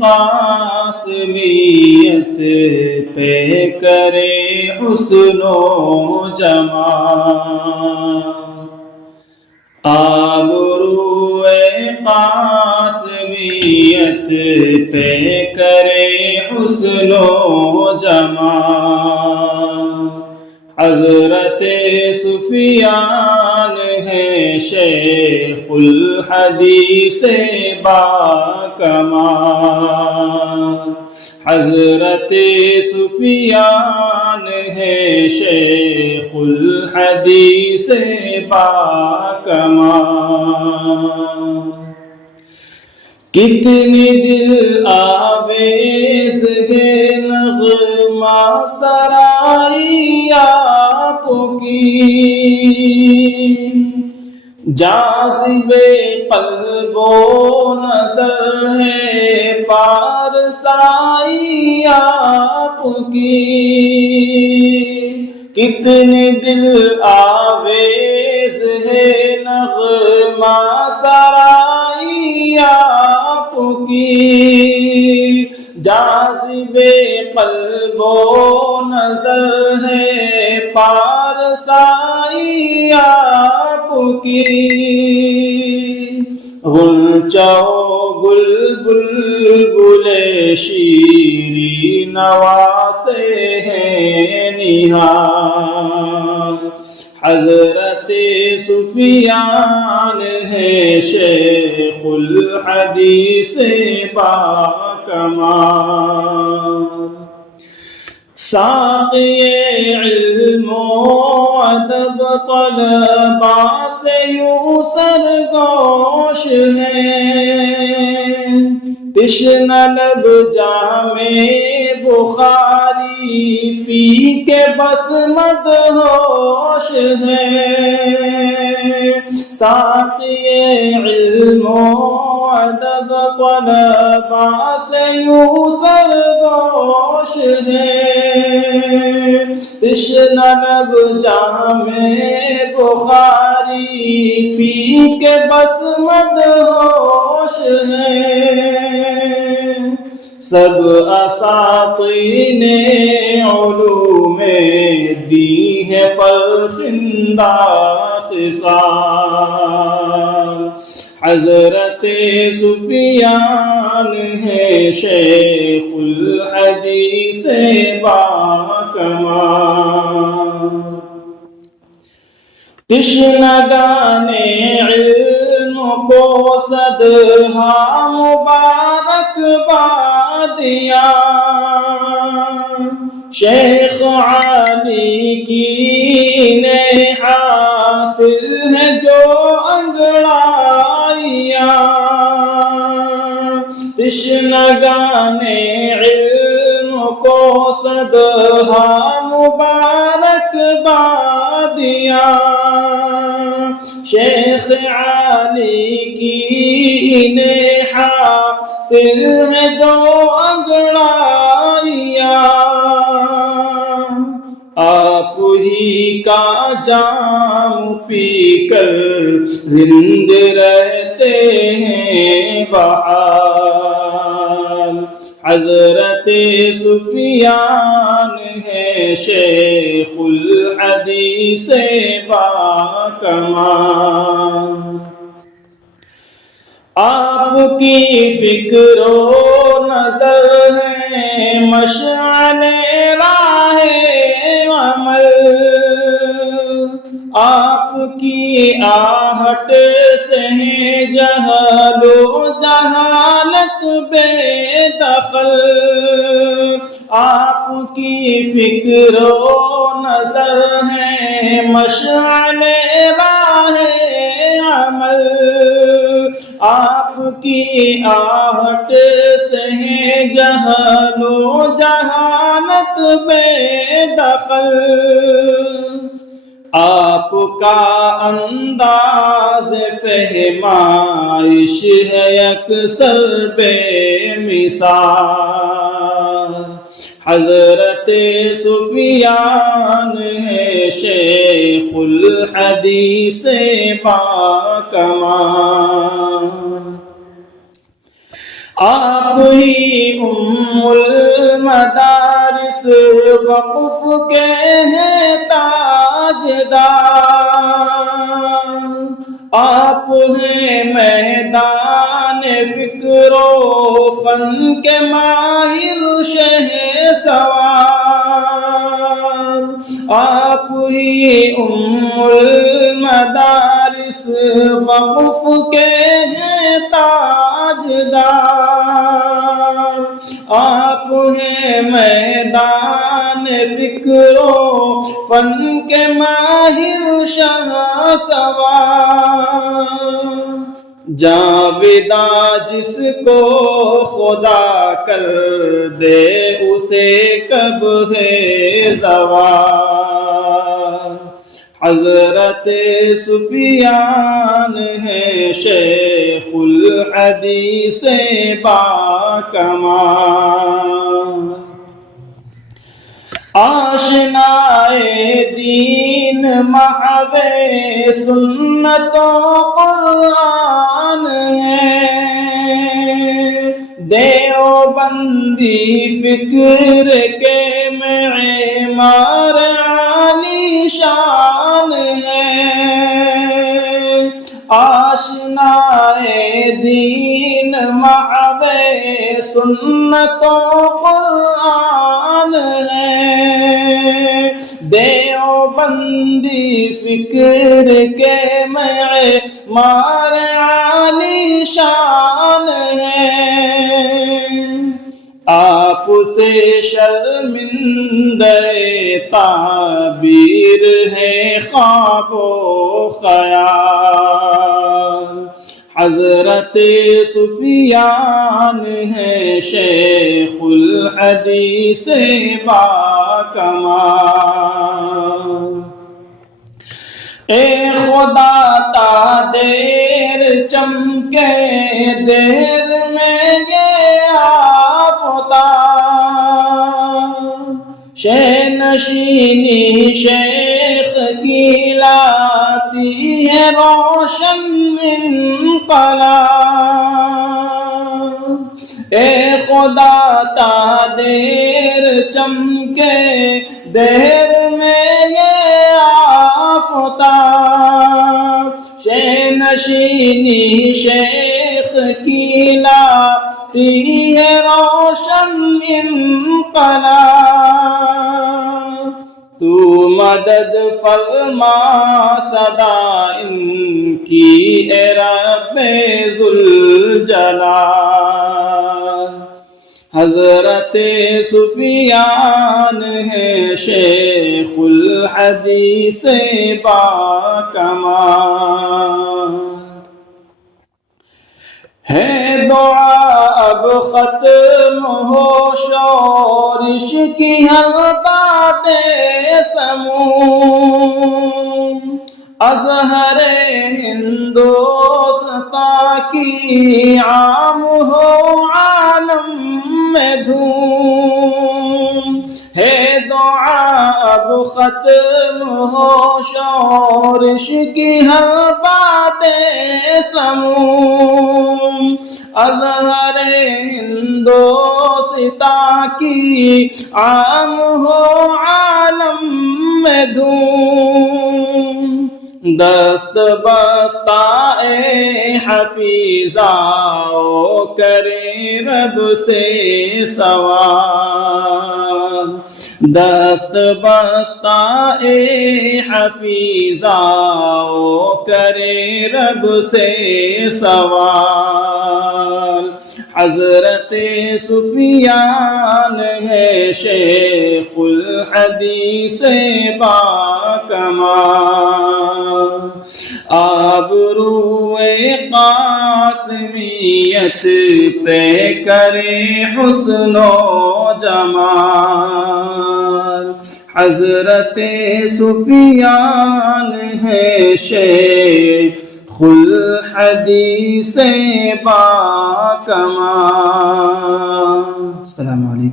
قاسمیت پہ کرے حسن و جمال، آبرو قاسمیت پہ کرے حسن و جمال، حضرت سفیان ہے شیخ الحدیث باکمال، حضرت سفیان ہے شیخ الحدیث باکمال، کتنی دل آویز ہے نغمہ سرائی آپ کی، جاذب قلب و نظر ہے پارسائی آپ کی، کتنے دل آویز ہے نغمہ سرائی آپ کی، جاذب قلب و نظر ہے پارسائی آپ کی، غنچہ و گل بلبل شیریں نواسے ہیں نہال، حضرت سفیان ہے شیخ الحدیث باکمال، ساقی علم و ادب طلبہ سے یوں سرگوش ہے، تشنہ لب جام بخاری پی کے بس مدہوش ہے، ساقی علم و ادب طلبہ سے یوں سرگوش ہے، تشنہ لب جام بخاری پی کے بس مدہوش ہے، سب اساطین علوم دی ہے فرخندہ خصال، حضرت سفیان ہے شیخ الحدیث باکمال، تشنگان علم کو صدہا مبارک بادیا، شیخ علی کی انہیں حاصل ہے جو انگڑائیاں، تشنگان علم کو صدہا مبارک بادیا، شیخ علی کی انہیں حاصل ہے جو انگڑائیاں، آپ ہی کا جام پی کر زندہ رہتے ہیں بحال، حضرت سفیان ہے شیخ الحدیث باکمال، آپ کی فکر و نظر ہے مشعل راہ عمل، آپ کی آہٹ سے ہے جہل و جہالت بے دخل، آپ کی فکر و نظر ہے مشعل راہ عمل، آپ کی آہٹ سے ہے جہل و جہالت بے دخل، آپ کا انداز فہمائش ہے یکسر بے مثال، حضرت سفیان ہے شیخ الحدیث باکمال، آپ ہی المدارس وقف کے ہیں تاجدار، آپ ہیں میدان فکر و فن کے ماہر شہسوار، آپ ہی المدارس وقف کے ہیں تاجدار، آپ ہیں میدان فکر و فن کے ماہر شہسوار، جاویدہ جس کو خدا کر دے اسے کب ہے زوال، حضرت سفیان ہیں شیخ الحدیث باکمال، آشنائے دین محو سنت و قرآن ہے، دیوبندی فکر کے معمار عالی شان ہے، آشنائے دین محو سنت و قرآن ہے، دیوبندی فکر کے معمار عالی شان ہے، آپ سے شرمندہ تعبیر ہے خواب و خیال، حضرت سفیان ہیں شیخ الحدیث باکمال، اے خدا تا دیر چمکے دیر میں یہ آفتاب، شینشینی شیخ کی لاتی ہے روشن انقلاب، اے خدا تا دیر چمکے دیر میں یہ آفتاب، شینشینی شیخ کی لاتی ہے روشن انقلاب، تو مدد فرما صدا ان کی اے رب ذوالجلال، حضرت سفیان ہیں شیخ الحدیث باکمال، ہے دعا اب ختم ہو شورش کی ہر باتیں سموم، اظہر ہندوستاں کی عام ہو عالم میں دھوم، ہے دعا اب ختم ہو شورش کی ہر باتیں سموم، اظہر ہندوستاں کی عام ہو عالم میں دھوم، دست بستہ اے حفیظہ کرے رب سے سوال، دست بستہ اے حفیظہ کرے رب سے سوال، حضرت سفیان ہے شیخ الحدیث باکمال، آبرو قاسمیت پہ کرے حسن و جمال، حضرت سفیان ہے شیخ الحدیث باکمال۔ السلام علیکم۔